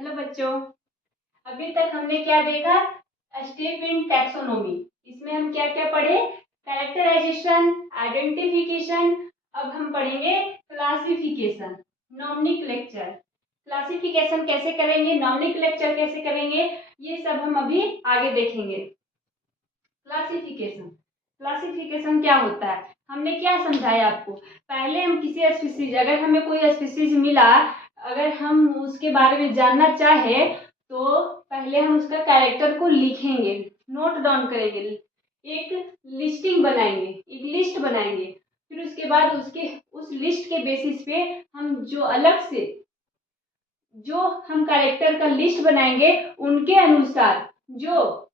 Hello बच्चों, अभी तक हमने क्या देखा? Step in taxonomy. इसमें हम क्या क्या पढ़े? Characterisation, identification. अब हम पढ़ेंगे क्लासिफिकेशन, नॉमेनक्लेचर। क्लासिफिकेशन कैसे करेंगे, नॉमेनक्लेचर कैसे करेंगे, ये सब हम अभी आगे देखेंगे। क्लासिफिकेशन, क्लासिफिकेशन क्या होता है? हमने क्या समझाया आपको? पहले हम किसी स्पीसीज, अगर हमें कोई स्पीसीज मिला, अगर हम उसके बारे में जानना चाहे तो पहले हम उसका कैरेक्टर को लिखेंगे, नोट डाउन करेंगे, एक लिस्टिंग बनाएंगे, एक लिस्ट बनाएंगे। फिर उसके बाद उस लिस्ट के बेसिस पे हम जो अलग से जो हम कैरेक्टर का लिस्ट बनाएंगे, उनके अनुसार जो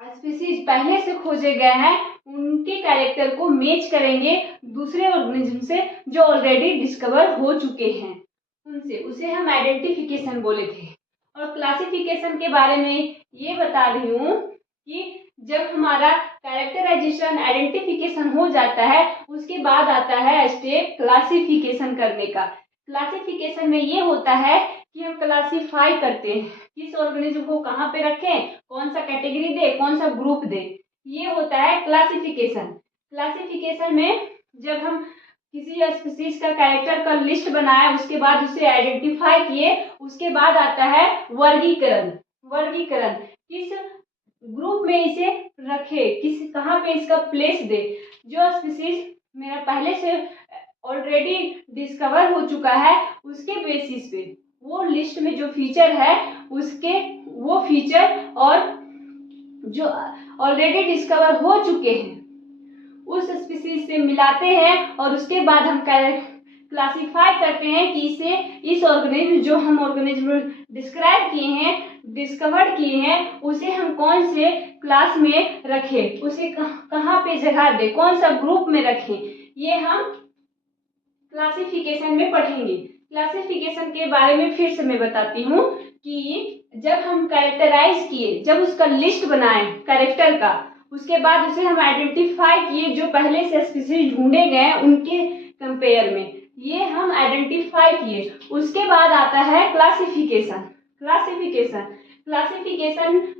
स्पीसीज पहले से खोजे गए हैं उनके कैरेक्टर को मैच करेंगे दूसरे ऑर्गेनिज्म से जो ऑलरेडी डिस्कवर हो चुके हैं उनसे। उसे हम आइडेंटिफिकेशन बोले थे। और क्लासिफिकेशन के बारे में ये बता रही हूँ कि जब हमारा कैरेक्टराइजेशन, आइडेंटिफिकेशन हो जाता है, उसके बाद आता है स्टेप क्लासिफिकेशन करने का। क्लासिफिकेशन में ये होता है कि हम क्लासिफाई करते हैं, किस ऑर्गेनिज्म को कहाँ पे रखें, कौन सा कैटेगरी दे, कौन सा ग्रुप दे, ये होता है क्लासिफिकेशन। क्लासिफिकेशन में जब हम किसी स्पीसीज का कैरेक्टर का लिस्ट बनाए, उसके बाद उसे आइडेंटिफाई किए, उसके बाद आता है वर्गीकरण। वर्गीकरण किस ग्रुप में इसे रखे, किस कहाँ पे इसका प्लेस दे। जो स्पीसीज मेरा पहले से ऑलरेडी डिस्कवर हो चुका है, उसके बेसिस पे वो लिस्ट में जो फीचर है उसके वो फीचर और जो ऑलरेडी डिस्कवर हो चुके हैं उस स्पीसीज से मिलाते हैं और उसके बाद हम क्लासिफाई करते हैं कि इसे इस ऑर्गेनिज्म, जो हम ऑर्गेनिज्म डिस्क्राइब किए हैं, डिस्कवर किए हैं, उसे हम कौन से क्लास में रखें, उसे कहाँ पे जगह दें, कौन सा ग्रुप में रखें, ये हम क्लासिफिकेशन में पढ़ेंगे। क्लासिफिकेशन के बारे में फिर से मैं बताती हूँ कि जब हम कैरेक्टराइज किए, जब उसका लिस्ट बनाए कैरेक्टर का, उसके बाद उसे हम आइडेंटिफाई किए, जो पहले से स्पीसीज ढूंढे गए उनके कंपेयर में, ये हम आइडेंटिफाई किए। उसके बाद आता है क्लासिफिकेशन। क्लासिफिकेशन क्लासिफिकेशन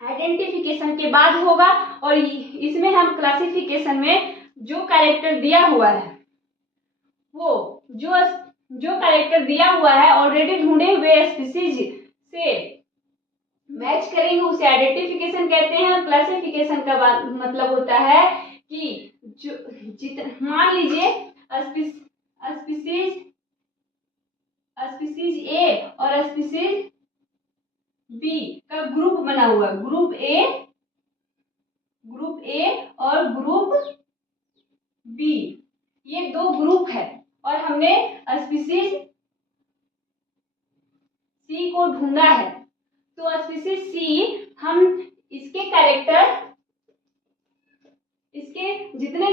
आइडेंटिफिकेशन के बाद होगा और इसमें हम क्लासिफिकेशन में जो कैरेक्टर दिया हुआ है, वो जो कैरेक्टर दिया हुआ है ऑलरेडी ढूंढे हुए स्पीसीज से मैच करेंगे, उसे आइडेंटिफिकेशन कहते हैं। और क्लासिफिकेशन का मतलब होता है कि जो मान लीजिए स्पीसीज ए और स्पीसीज बी का ग्रुप बना हुआ, ग्रुप ए और ग्रुप बी, ये दो ग्रुप है। और हमने स्पीसीज सी को ढूंढा है, तो स्पीसीज सी हम इसके जितने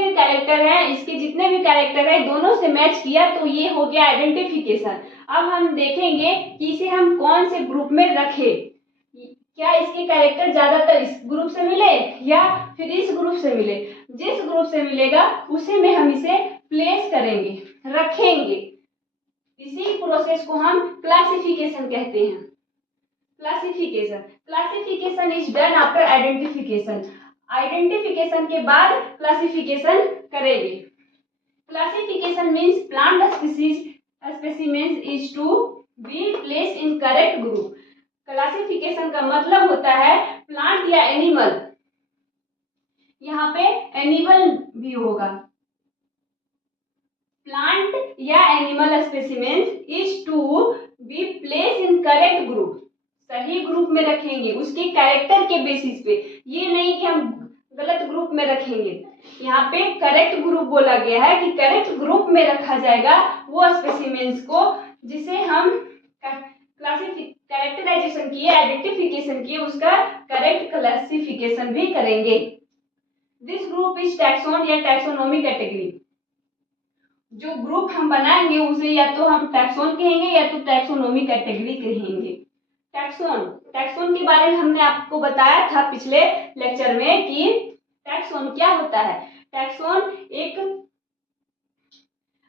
भी कैरेक्टर हैं दोनों से मैच किया, तो ये हो गया आइडेंटिफिकेशन। अब हम देखेंगे कि इसे हम कौन से ग्रुप में रखें, क्या इसके कैरेक्टर ज्यादातर इस ग्रुप से मिले या फिर इस ग्रुप से मिले। जिस ग्रुप से मिलेगा उसी में हम इसे प्लेस करेंगे, रखेंगे। इसी प्रोसेस को हम क्लासिफिकेशन कहते हैं। Classification is done after identification. Identification के बाद क्लासिफिकेशन करेंगे। Classification means plant specimens is to be place in correct group. Classification का मतलब होता है प्लांट या एनिमल, यहाँ पे एनिमल भी होगा, प्लांट या animal specimens is to be place in correct group. सही ग्रुप में रखेंगे उसके कैरेक्टर के बेसिस पे, ये नहीं कि हम गलत ग्रुप में रखेंगे। यहाँ पे करेक्ट ग्रुप बोला गया है कि करेक्ट ग्रुप में रखा जाएगा वो स्पेसिमेंस को जिसे हम कैरेक्टराइजेशन किए, आइडेंटिफिकेशन किए, उसका करेक्ट क्लासिफिकेशन भी करेंगे। दिस ग्रुप इज टैक्सोन या टैक्सोनॉमी कैटेगरी। जो ग्रुप हम बनाएंगे उसे या तो हम टैक्सोन कहेंगे या तो टैक्सोनॉमी कैटेगरी कहेंगे। टैक्सोन के बारे में हमने आपको बताया था पिछले लेक्चर में कि टैक्सोन क्या होता है। टैक्सोन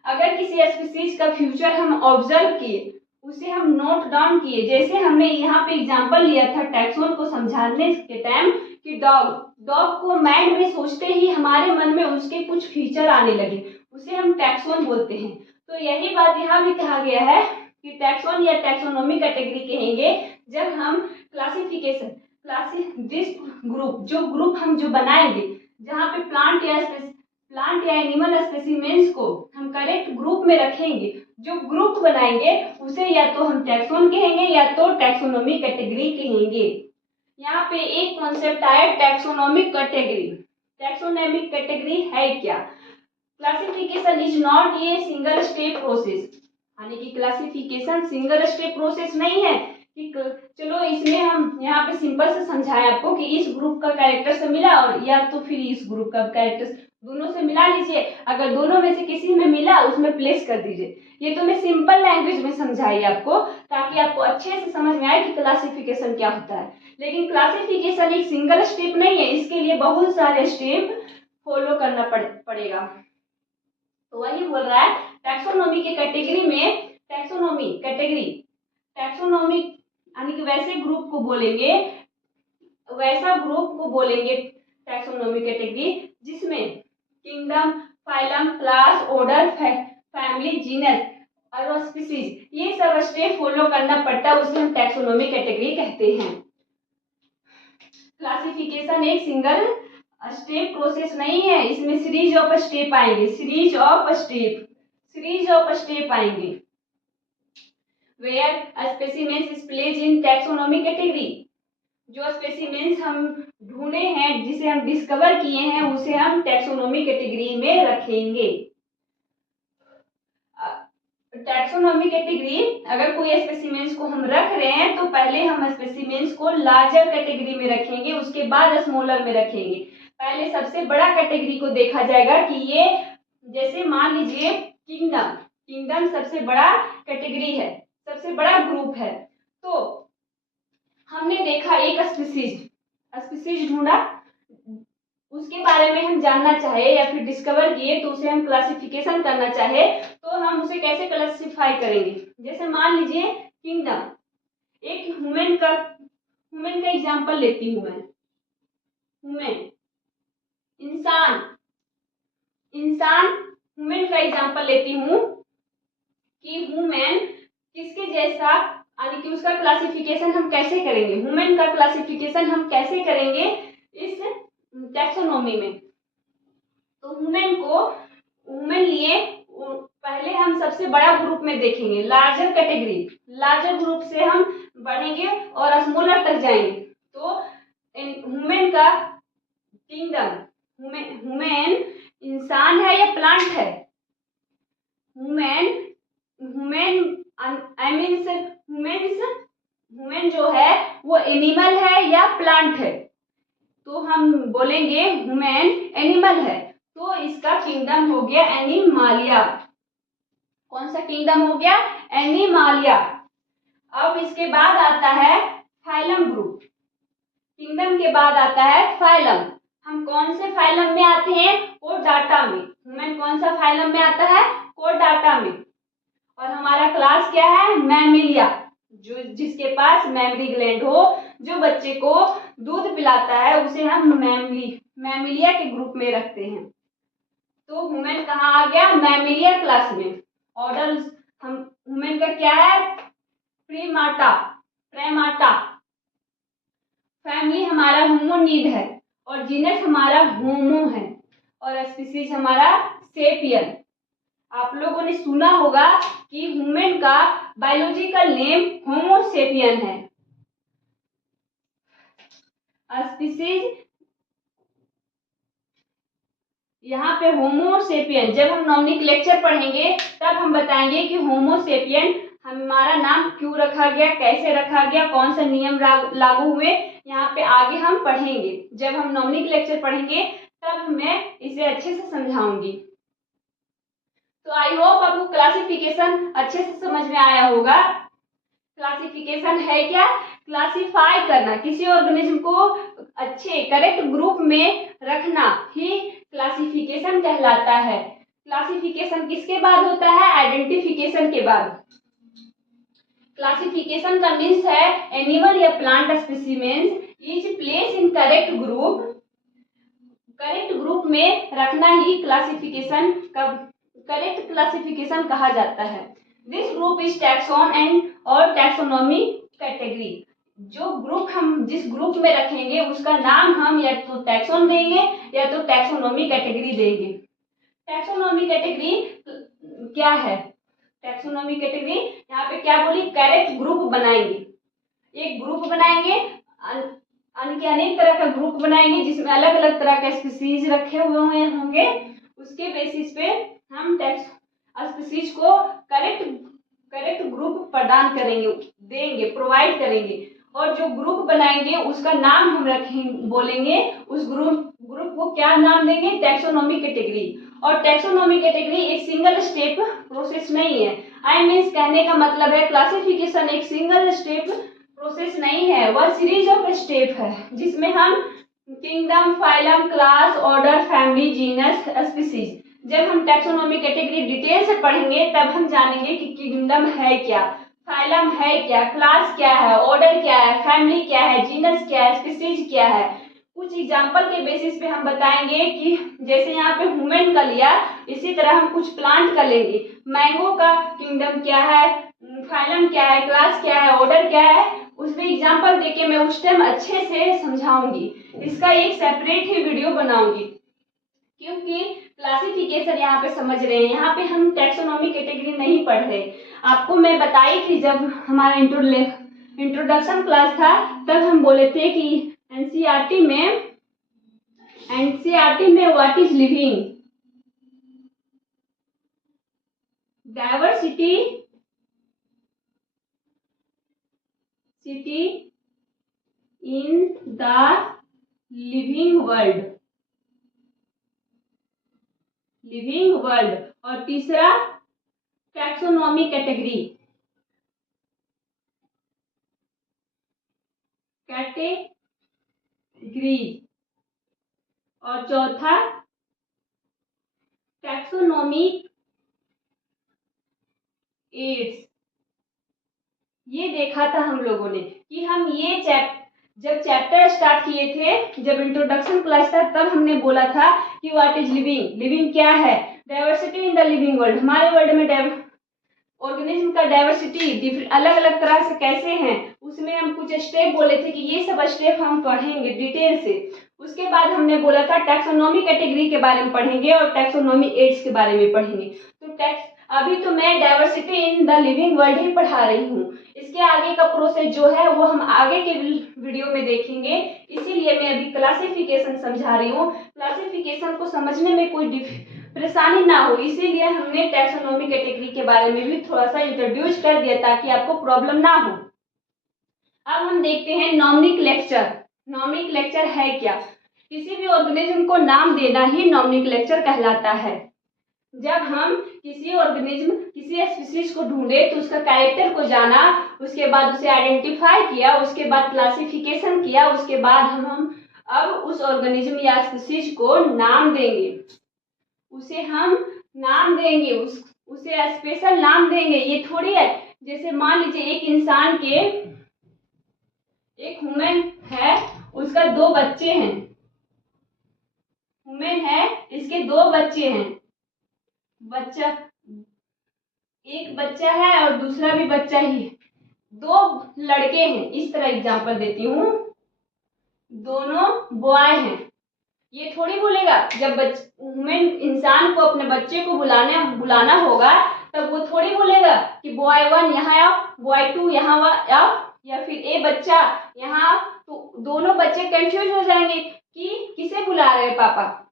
अगर किसी स्पीसीज का फ्यूचर हम ऑब्जर्व किए, उसे हम नोट डाउन किए। जैसे हमने यहाँ पे एग्जांपल लिया था टैक्सोन को समझाने के टाइम कि डॉग को माइंड में सोचते ही हमारे मन में उसके कुछ फीचर आने लगे, उसे हम टैक्सोन बोलते हैं। तो यही बात यहाँ भी कहा गया है कि टैक्सोन या टैक्सोनॉमी कैटेगरी कहेंगे जब हम क्लासिफिकेशन दिस ग्रुप जो बनाएंगे, जहाँ पे प्लांट या एनिमल स्पेसिमेंस को हम करेक्ट ग्रुप में रखेंगे, जो ग्रुप बनाएंगे उसे या तो हम टैक्सोन कहेंगे या तो टैक्सोनॉमी कैटेगरी कहेंगे। यहाँ पे एक कॉन्सेप्ट आया टैक्सोनॉमिक कैटेगरी। टैक्सोनॉमिक कैटेगरी है क्या? Classification is not a single step process, यानी कि क्लासिफिकेशन सिंगल स्टेप प्रोसेस नहीं है कि चलो इसमें हम यहाँ पे सिंपल से समझाएं आपको कि इस ग्रुप का कैरेक्टर से मिला और या तो फिर इस ग्रुप का कैरेक्टर दोनों से मिला लीजिए, अगर दोनों में से किसी में मिला उसमें प्लेस कर दीजिए। ये तो मैं सिंपल लैंग्वेज में समझाई आपको ताकि आपको अच्छे से समझ में आए कि क्लासिफिकेशन क्या होता है। लेकिन क्लासिफिकेशन एक सिंगल स्टेप नहीं है, इसके लिए बहुत सारे स्टेप फॉलो करना पड़ेगा। तो वही बोल रहा है टैक्सोनॉमी के कैटेगरी में टैक्सोनॉमी यानी कि वैसा ग्रुप को बोलेंगे टैक्सोनॉमी कैटेगरी जिसमें kingdom, phylum, class, order, family, genus और स्पीसीज ये सब स्टेप फॉलो करना पड़ता है, उसे हम टैक्सोनॉमी कैटेगरी कहते हैं। क्लासिफिकेशन एक सिंगल स्टेप प्रोसेस नहीं है, इसमें सीरीज ऑफ स्टेप आएंगे, सीरीज ऑफ स्टेप आएंगे। Where specimens is placed in taxonomy category, जो स्पेसिमेंस हम ढूंढे हैं, जिसे हम डिस्कवर किए हैं, उसे हम टैक्सोनॉमी कैटेगरी में रखेंगे। टैक्सोनॉमी कैटेगरी अगर कोई स्पेसिमेंस को हम रख रहे हैं तो पहले हम स्पेसिमेंस को लार्जर कैटेगरी में रखेंगे, उसके बाद स्मॉलर में रखेंगे। पहले सबसे बड़ा कैटेगरी को देखा जाएगा कि ये, जैसे मान लीजिए किंगडम सबसे बड़ा कैटेगरी है, सबसे बड़ा ग्रुप है। तो हमने देखा एक स्पीसीज ढूंढा, उसके बारे में हम जानना चाहे या फिर डिस्कवर किए तो उसे हम क्लासिफिकेशन करना चाहे तो हम उसे कैसे क्लासिफाई करेंगे? जैसे मान लीजिए किंगडम, एक ह्यूमन का एग्जांपल लेती हूँ मैं। ह्यूमन का एग्जांपल लेती हूँ कि ह्यूमन किसके जैसा, यानी कि उसका क्लासिफिकेशन हम कैसे करेंगे, ह्यूमन का क्लासिफिकेशन हम कैसे करेंगे इस टैक्सोनॉमी में। तो ह्यूमन लिए पहले हम सबसे बड़ा ग्रुप में देखेंगे, लार्जर ग्रुप से हम बढ़ेंगे और स्मॉलर तक जाएंगे। तो ह्यूमन का किंगडम, ह्यूमन इंसान है या प्लांट है? ह्यूमन जो है वो एनिमल है या प्लांट है? तो हम बोलेंगे ह्यूमन एनिमल है, तो इसका किंगडम हो गया एनिमालिया। कौन सा किंगडम हो गया? एनिमालिया। अब इसके बाद आता है फाइलम ग्रुप, किंगडम के बाद आता है फाइलम। हम कौन से फाइलम में आते हैं? कोडाटा में। ह्यूमन कौन सा फाइलम में आता है? कोडाटा में। और हमारा क्लास क्या है? मैमिलिया, जो जिसके पास मेमरी ग्लैंड हो, जो बच्चे को दूध पिलाता है, उसे हम मैमिलिया के ग्रुप में रखते हैं। तो ह्यूमन कहाँ आ गया? मैमिलिया क्लास में। ऑर्डर हम ह्यूमन का क्या है? प्रीमाटा। फैमिली हमारा होमोनिड है और जीनस हमारा होमो है और स्पीसीज हमारा सेपियन। आप लोगों ने सुना होगा कि ह्यूमन का बायोलॉजिकल नेम होमो सेपियन है। स्पीसीज यहाँ पे होमो सेपियन, जब हम नॉमिनोक्लेचर पढ़ेंगे तब हम बताएंगे कि होमो सेपियन हमारा नाम क्यों रखा गया, कैसे रखा गया, कौन सा नियम लागू हुए, यहाँ पे आगे हम पढ़ेंगे। जब हम नॉमिनोक्लेचर पढ़ेंगे तब मैं इसे अच्छे से समझाऊंगी। तो आई होप आपको क्लासिफिकेशन अच्छे से समझ में आया होगा। क्लासिफिकेशन है क्या? क्लासिफाई करना, किसी ऑर्गेनिज्म को अच्छे करेक्ट ग्रुप में रखना ही क्लासिफिकेशन कहलाता है। क्लासिफिकेशन किसके बाद होता है? आइडेंटिफिकेशन के बाद। क्लासिफिकेशन का मीन्स है एनिमल या plant specimens is place in correct group में रखना ही क्लासिफिकेशन का करेक्ट क्लासिफिकेशन कहा जाता है। This group is taxon and और टैक्सोनॉमी कैटेगरी। जो ग्रुप हम जिस ग्रुप में रखेंगे उसका नाम हम या तो टैक्सॉन देंगे या तो टैक्सोनॉमी कैटेगरी देंगे। टैक्सोनॉमी कैटेगरी क्या है? टैक्सोनॉमी कैटेगरी यहाँ पे क्या बोली, करेक्ट ग्रुप बनाएंगे। एक ग्रुप बनाएंगे, के अनेक तरह का ग्रुप बनाएंगे जिसमें अलग अलग तरह के स्पीसीज रखे हुए होंगे। उसके बेसिस पे हम स्पीसीज को करेक्ट ग्रुप प्रदान करेंगे, देंगे, प्रोवाइड करेंगे। और जो ग्रुप बनाएंगे उसका नाम हम बोलेंगे, उस ग्रुप को क्या नाम देंगे, टैक्सोनॉमी कैटेगरी। और टैक्सोनॉमी कैटेगरी एक सिंगल स्टेप प्रोसेस नहीं है। आई मीन्स कहने का मतलब है क्लासिफिकेशन एक सिंगल स्टेप प्रोसेस नहीं है, वह सीरीज ऑफ स्टेप है जिसमें हम kingdom, phylum, class, order, family, genus, species. जब हम टैक्सोनॉमी कैटेगरी डिटेल से पढ़ेंगे तब हम जानेंगे कि किंगडम है क्या, फाइलम है क्या, क्लास क्या है, ऑर्डर क्या है, फैमिली क्या है, जीनस क्या है, स्पीसीज क्या है। कुछ एग्जाम्पल के बेसिस पे हम बताएंगे कि जैसे यहाँ पे ह्यूमन का लिया, इसी तरह हम कुछ प्लांट का लेंगे। मैंगो का किंगडम क्या है, फाइलम क्या है, क्लास क्या है, ऑर्डर क्या है, उसमें एग्जाम्पल देके मैं उस टाइम अच्छे से समझाऊंगी। इसका एक सेपरेट ही वीडियो बनाऊंगी क्योंकि क्लासिफिकेशन यहाँ पे समझ रहे हैं, यहाँ पे हम टैक्सोनॉमी कैटेगरी नहीं पढ़ रहे। आपको मैं बताई थी जब हमारा इंट्रोडक्शन क्लास था तब हम बोले थे कि एनसीईआरटी में what is living, diversity in the living world. और तीसरा टैक्सोनॉमी कैटेगरी और चौथा टैक्सोनॉमी एड्स। ये देखा था हम लोगों ने कि हम ये जब चैप्टर स्टार्ट किए थे, जब इंट्रोडक्शन क्लास था तब हमने बोला था कि व्हाट इज लिविंग क्या है, diversity in the living world. हमारे वर्ल्ड में ऑर्गेनिज्म का डाइवर्सिटी अलग अलग तरह से कैसे हैं, उसमें हम कुछ स्टेप बोले थे कि ये सब स्टेप हम पढ़ेंगे डिटेल से। उसके बाद हमने बोला था टैक्सोनॉमी कैटेगरी के बारे में पढ़ेंगे और टैक्सोनॉमी एड्स के बारे में पढ़ेंगे। तो अभी तो मैं diversity in the living world ही पढ़ा रही हूँ। इसके आगे का प्रोसेस जो है वो हम आगे के वीडियो में देखेंगे, इसीलिए मैं अभी क्लासिफिकेशन समझा रही हूँ। क्लासिफिकेशन को समझने में कोई परेशानी ना हो, इसीलिए हमने टैक्सोनॉमी कैटेगरी के बारे में भी थोड़ा सा इंट्रोड्यूस कर दिया ताकि आपको प्रॉब्लम ना हो। अब हम देखते हैं नॉमिनक्लेचर। नॉमिनक्लेचर है क्या? किसी भी ऑर्गेनिज्म को नाम देना ही नॉमिनक्लेचर कहलाता है। जब हम किसी ऑर्गेनिज्म, किसी स्पीशीज को ढूंढे तो उसका कैरेक्टर को जाना, उसके बाद उसे आइडेंटिफाई किया, उसके बाद क्लासिफिकेशन किया, उसके बाद हम अब उस ऑर्गेनिज्म या स्पीशीज को नाम देंगे, उसे हम नाम देंगे, उसे स्पेशल नाम देंगे। ये थोड़ी है जैसे मान लीजिए एक ह्यूमन है, उसका 2 बच्चे हैं। ह्यूमन है, इसके 2 बच्चे हैं। एक बच्चा है और दूसरा भी बच्चा ही है, 2 लड़के हैं। इस तरह एग्जांपल देती हूँ, दोनों बॉय हैं। ये थोड़ी बोलेगा जब ह्यूमन इंसान को अपने बच्चे को बुलाना होगा तब वो थोड़ी बोलेगा कि बॉय 1 यहाँ आओ, बॉय 2 यहाँ आओ, या फिर ए बच्चा यहाँ। तो दोनों बच्चे कंफ्यूज हो जाएंगे कि किसे बुला रहे हैं पापा,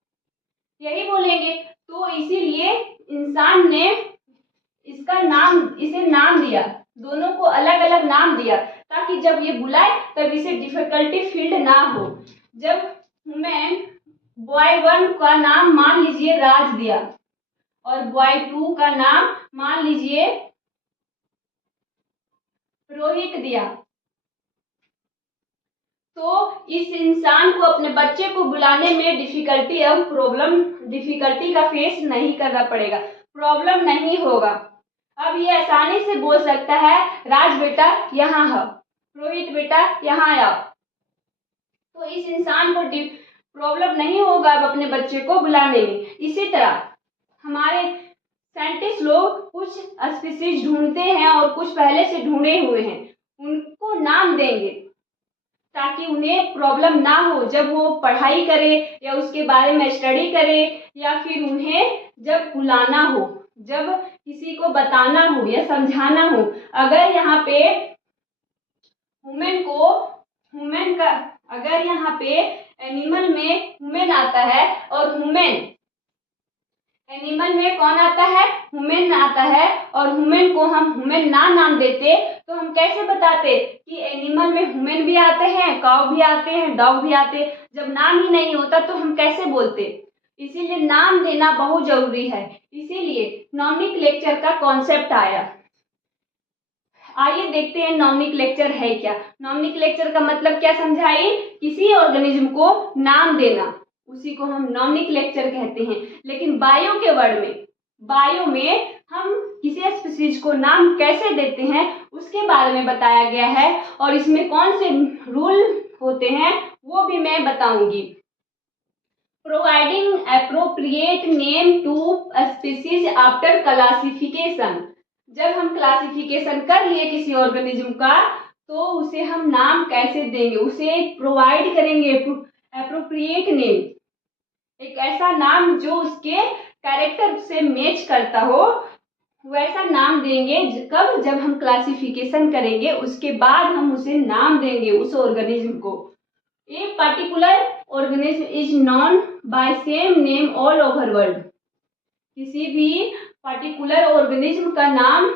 यही बोलेंगे। तो इसीलिए इंसान ने इसे नाम दिया, दोनों को अलग अलग नाम दिया ताकि जब ये बुलाए तब इसे डिफिकल्टी फील्ड ना हो। जब ह्यूमन बॉय 1 का नाम मान लीजिए राज दिया और बॉय 2 का नाम मान लीजिए रोहित दिया, तो इस इंसान को अपने बच्चे को बुलाने में डिफिकल्टी का फेस नहीं करना पड़ेगा, प्रॉब्लम नहीं होगा। अब ये आसानी से बोल सकता है राज बेटा यहाँ आओ, रोहित बेटा यहाँ आओ। तो इस इंसान को प्रॉब्लम नहीं होगा अब अपने बच्चे को बुलाने में। इसी तरह हमारे साइंटिस्ट लोग कुछ स्पीशीज ढूंढते हैं और कुछ पहले से ढूंढे हुए हैं, उनको नाम देंगे ताकि उन्हें प्रॉब्लम ना हो जब वो पढ़ाई करे या उसके बारे में स्टडी करे, या फिर उन्हें जब बुलाना हो, जब किसी को बताना हो या समझाना हो। अगर यहाँ पे अगर यहाँ पे एनिमल में ह्यूमन आता है और एनिमल में कौन आता है, ह्यूमन आता है, और ह्यूमन को हम ह्यूमन ना नाम देते तो हम कैसे बताते कि एनिमल में ह्यूमन भी आते हैं, काऊ भी आते हैं, डॉग भी आते हैं। जब नाम ही नहीं होता तो हम कैसे बोलते। इसीलिए नाम देना बहुत जरूरी है, इसीलिए नॉमिनक्लेचर का कॉन्सेप्ट आया। आइए देखते हैं नॉमिनक्लेचर है क्या। नॉमिनक्लेचर का मतलब क्या समझाइए, किसी ऑर्गेनिज्म को नाम देना, उसी को हम नॉमिनक्लेचर कहते हैं। लेकिन बायो में हम किसी स्पीशीज को नाम कैसे देते हैं उसके बारे में बताया गया है, और इसमें कौन से रूल होते हैं वो भी मैं बताऊंगी। Providing appropriate name to species after classification. जब हम क्लासिफिकेशन कर लिए किसी ऑर्गेनिज्म का तो उसे हम नाम कैसे देंगे, उसे प्रोवाइड करेंगे एप्रोप्रिएट नेम, एक ऐसा नाम जो उसके कैरेक्टर से मैच करता हो, वैसा नाम देंगे। कब, जब हम क्लासिफिकेशन करेंगे उसके बाद हम उसे नाम देंगे उस ऑर्गेनिज्म को। A particular organism is known by same name all over world. किसी भी पर्टिकुलर ऑर्गेनिज्म का नाम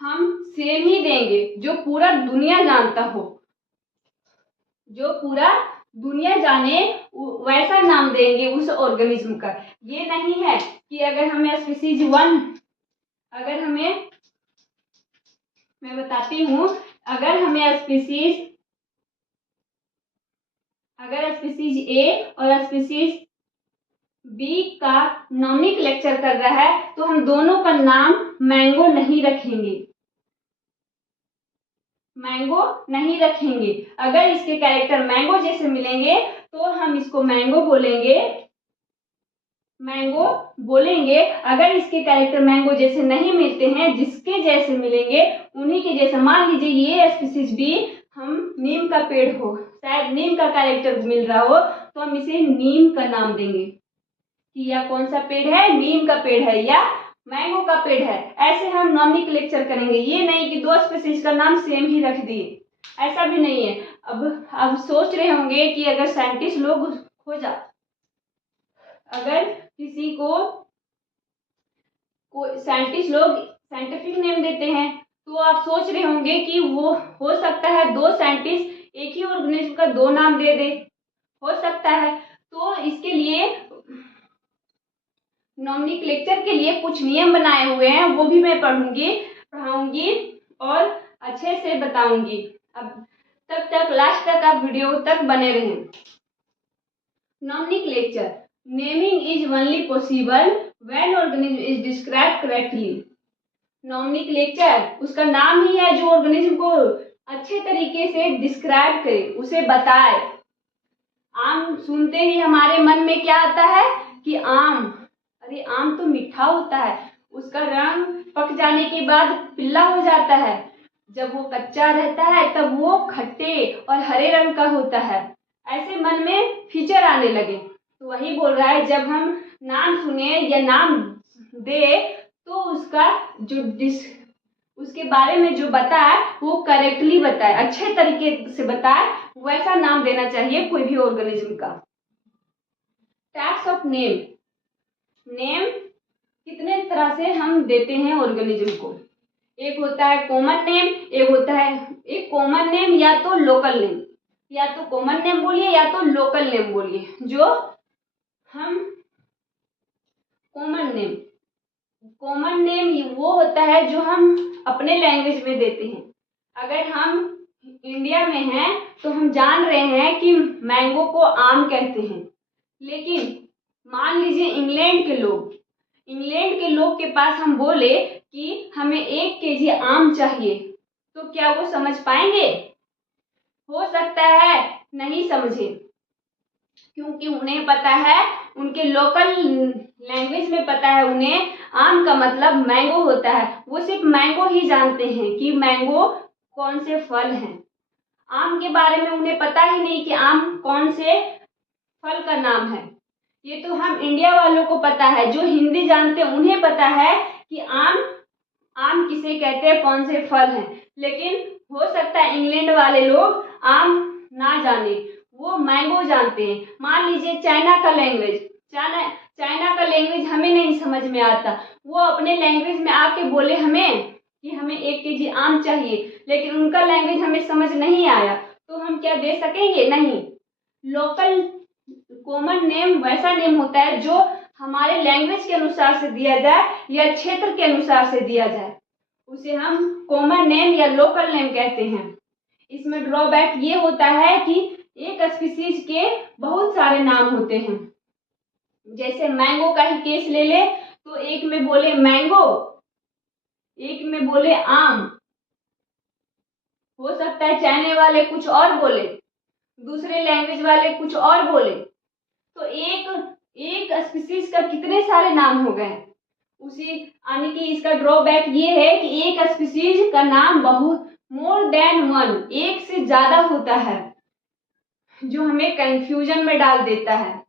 हम सेम ही देंगे जो पूरा दुनिया जानता हो, जो पूरा दुनिया जाने वैसा नाम देंगे उस ऑर्गेनिज्म का। ये नहीं है कि अगर हमें स्पीशीज मैं बताती हूँ, अगर स्पीशीज ए और स्पीशीज बी का नॉमिनक्लेचर कर रहा है तो हम दोनों का नाम मैंगो नहीं रखेंगे। अगर इसके कैरेक्टर मैंगो जैसे मिलेंगे तो हम इसको मैंगो बोलेंगे। अगर इसके कैरेक्टर मैंगो जैसे नहीं मिलते हैं, जिसके जैसे मिलेंगे उन्हीं के जैसे, मान लीजिए ये स्पीशीज भी हम नीम का पेड़ हो, शायद नीम का कैरेक्टर मिल रहा हो तो हम इसे नीम का नाम देंगे कि यह कौन सा पेड़ है, नीम का पेड़ है या मैंगो का पेड़ है। ऐसे हम नॉमिनक्लेचर करेंगे। ये नहीं कि दो स्पीशीज का नाम सेम ही रख दिए, ऐसा भी नहीं है। अब सोच रहे होंगे कि अगर साइंटिस्ट लोग अगर किसी को साइंटिस्ट लोग साइंटिफिक नेम देते हैं तो आप सोच रहे होंगे कि वो हो सकता है दो साइंटिस्ट एक ही ऑर्गेनिज्म का दो नाम दे दे, हो सकता है। तो इसके लिए नॉमिनक्लेचर के लिए कुछ नियम बनाए हुए हैं, वो भी मैं पढ़ाऊंगी और अच्छे से बताऊंगी। अब तब तक लास्ट तक आप वीडियो तक बने रहें। Nomenclature naming is only possible when organism is described correctly. Nomenclature उसका नाम ही है जो ऑर्गेनिज्म को अच्छे तरीके से डिस्क्राइब करे, उसे बताए। आम सुनते ही हमारे मन में क्या आता है कि आम, अरे आम तो मीठा होता है, उसका रंग पक जाने के बाद पीला हो जाता है, जब वो कच्चा रहता है तब वो खट्टे और हरे रंग का होता है। ऐसे मन में फीचर आने लगे। तो वही बोल रहा है, जब हम नाम सुने या नाम दे तो उसके बारे में जो बताए वो करेक्टली बताए, अच्छे तरीके से बताए, वैसा नाम देना चाहिए कोई भी ऑर्गेनिज्म का। टाइप्स ऑफ नेम कितने तरह से हम देते हैं ऑर्गेनिज्म को। एक होता है कॉमन नेम, एक कॉमन नेम या तो लोकल नेम, या तो कॉमन नेम बोलिए या तो लोकल नेम बोलिए। जो हम कॉमन नेम वो होता है जो हम अपने लैंग्वेज में देते हैं। अगर हम इंडिया में हैं तो हम जान रहे हैं कि मैंगो को आम कहते हैं, लेकिन मान लीजिए इंग्लैंड के लोग इंग्लैंड के लोग के पास हम बोले कि हमें 1 केजी आम चाहिए, तो क्या वो समझ पाएंगे? हो सकता है नहीं समझे, क्योंकि उन्हें पता है, उनके लोकल लैंग्वेज में पता है उन्हें आम का मतलब मैंगो होता है। वो सिर्फ मैंगो ही जानते हैं कि मैंगो कौन से फल हैं। आम के बारे में उन्हें पता ही नहीं कि आम कौन से फल का नाम है। ये तो हम इंडिया वालों को पता है, जो हिंदी जानते हैं उन्हें पता है कि आम किसे कहते हैं, कौन से फल हैं। लेकिन हो सकता है इंग्लैंड वाले लोग आम ना जाने, वो मैंगो जानते हैं। मान लीजिए चाइना का लैंग्वेज हमें नहीं समझ में आता, वो अपने लैंग्वेज में आके बोले हमें कि हमें 1 केजी आम चाहिए, लेकिन उनका लैंग्वेज हमें समझ नहीं आया, तो हम क्या दे सकेंगे? नहीं। लोकल कॉमन नेम वैसा नेम होता है जो हमारे लैंग्वेज के अनुसार से दिया जाए या क्षेत्र के अनुसार से दिया जाए, उसे हम कॉमन नेम या लोकल नेम कहते हैं। इसमें ड्रॉबैक ये होता है कि एक स्पीसीज के बहुत सारे नाम होते हैं। जैसे मैंगो का ही केस ले ले तो एक में बोले मैंगो, एक में बोले आम। हो सकता है चाइना वाले कुछ और बोले, दूसरे लैंग्वेज वाले कुछ और बोले, तो एक स्पीसीज का कितने सारे नाम हो गए। उसी यानी कि इसका ड्रॉबैक ये है कि एक स्पीसीज का नाम बहुत मोर देन वन, एक से ज्यादा होता है, जो हमें कंफ्यूजन में डाल देता है।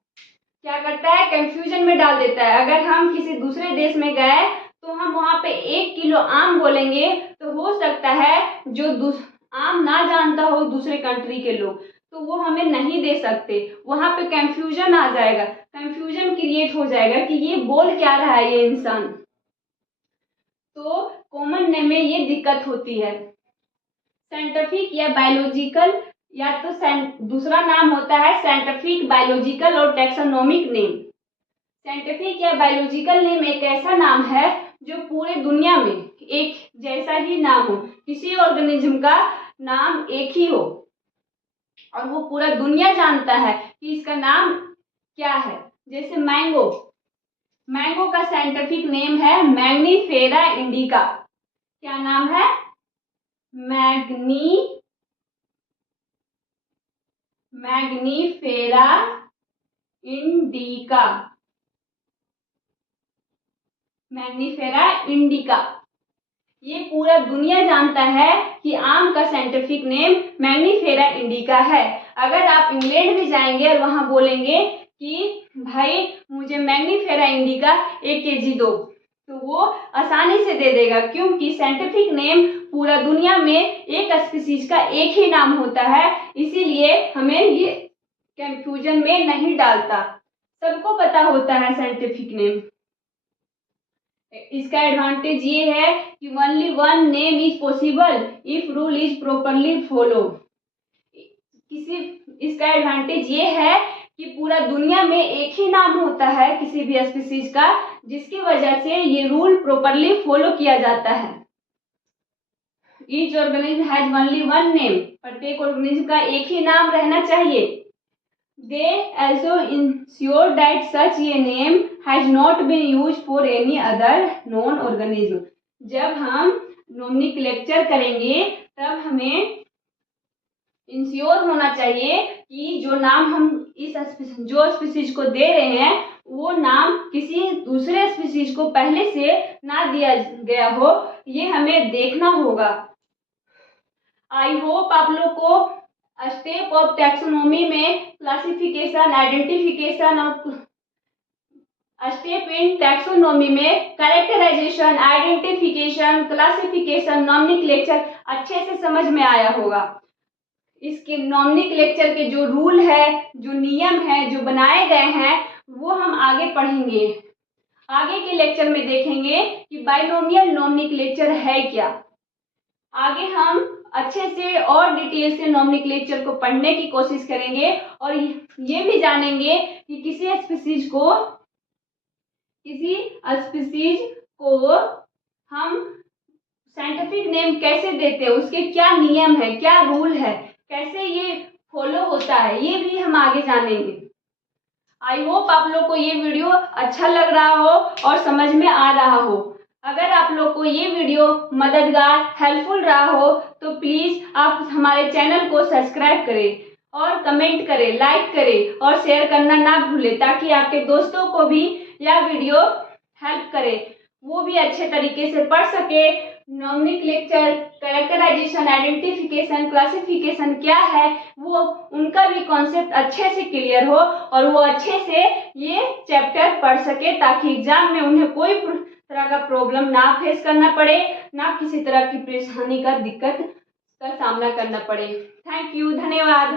क्या करता है? कंफ्यूजन में डाल देता है। अगर हम किसी दूसरे देश में गए तो हम वहां पे 1 किलो आम बोलेंगे, तो हो सकता है जो आम ना जानता हो दूसरे कंट्री के लोग, तो वो हमें नहीं दे सकते। वहां पे कंफ्यूजन आ जाएगा, कंफ्यूजन क्रिएट हो जाएगा कि ये बोल क्या रहा है ये इंसान। तो कॉमन नेम में ये दिक्कत होती है। साइंटिफिक या बायोलॉजिकल, या तो दूसरा नाम होता है साइंटिफिक, बायोलॉजिकल और टैक्सोनॉमिक नेम। साइंटिफिक या बायोलॉजिकल नेम एक ऐसा नाम है जो पूरे दुनिया में एक जैसा ही नाम हो, किसी ऑर्गेनिज्म का नाम एक ही हो और वो पूरा दुनिया जानता है कि इसका नाम क्या है। जैसे मैंगो का साइंटिफिक नेम है मैग्नीफेरा इंडिका। क्या नाम है? Mangifera indica. मैग्नीफेरा इंडिका, ये पूरा दुनिया जानता है कि आम का साइंटिफिक नेम मैग्नीफेरा इंडिका है। अगर आप इंग्लैंड में जाएंगे और वहां बोलेंगे कि भाई मुझे मैग्नीफेरा इंडिका 1 केजी दो, तो वो आसानी से दे देगा, क्योंकि साइंटिफिक नेम पूरा दुनिया में एक स्पीसीज का एक ही नाम होता है, इसीलिए हमें ये कंफ्यूजन में नहीं डालता, सबको पता होता है साइंटिफिक नेम। इसका एडवांटेज ये है कि only one name is possible if rule is properly follow. इसका एडवांटेज ये है कि पूरा दुनिया में एक ही नाम होता है किसी भी स्पीसीज का, जिसकी वजह से ये रूल प्रॉपरली फॉलो किया जाता है। Each organism has only one name, प्रत्येक ऑर्गेनिज्म का एक ही नाम रहना चाहिए। They also ensure that such a name has not been used for any other known organism. जब हम नोमेनक्लेचर करेंगे तब हमें इंश्योर होना चाहिए कि जो नाम हम जो स्पीसीज को दे रहे हैं वो नाम किसी दूसरे स्पीसीज को पहले से ना दिया गया हो, ये हमें देखना होगा। आई होप आप लोग को स्टेप ऑफ टैक्सोनॉमी में क्लासिफिकेशन, आइडेंटिफिकेशन और स्टेप इन टैक्सोनॉमी में कैरेक्टराइजेशन, आइडेंटिफिकेशन, क्लासिफिकेशन, नोमेनक्लेचर अच्छे से समझ में आया होगा। इसके नोमेनक्लेचर के जो रूल है, जो नियम है, जो बनाए गए हैं, वो हम आगे पढ़ेंगे। आगे के लेक्चर में देखेंगे कि बाइनोमियल नोमेनक्लेचर है क्या। आगे हम अच्छे से और डिटेल से नोमेनक्लेचर को पढ़ने की कोशिश करेंगे और ये भी जानेंगे कि किसी स्पीसीज को हम साइंटिफिक नेम कैसे देते हैं, उसके क्या नियम है, क्या रूल है, कैसे ये फॉलो होता है, ये भी हम आगे जानेंगे। आई होप आप लोग को ये वीडियो अच्छा लग रहा हो और समझ में आ रहा हो। अगर आप लोग को ये वीडियो मददगार हेल्पफुल रहा हो तो प्लीज़ आप हमारे चैनल को सब्सक्राइब करें और कमेंट करें, लाइक करें और शेयर करना ना भूलें, ताकि आपके दोस्तों को भी यह वीडियो हेल्प करे, वो भी अच्छे तरीके से पढ़ सके। नॉमेनक्लेचर, कैरेक्टराइजेशन, आइडेंटिफिकेशन, क्लासिफिकेशन क्या है वो उनका भी कॉन्सेप्ट अच्छे से क्लियर हो और वो अच्छे से ये चैप्टर पढ़ सके, ताकि एग्जाम में उन्हें कोई तरह का प्रॉब्लम ना फेस करना पड़े, ना किसी तरह की परेशानी का दिक्कत का सामना करना पड़े। थैंक यू, धन्यवाद।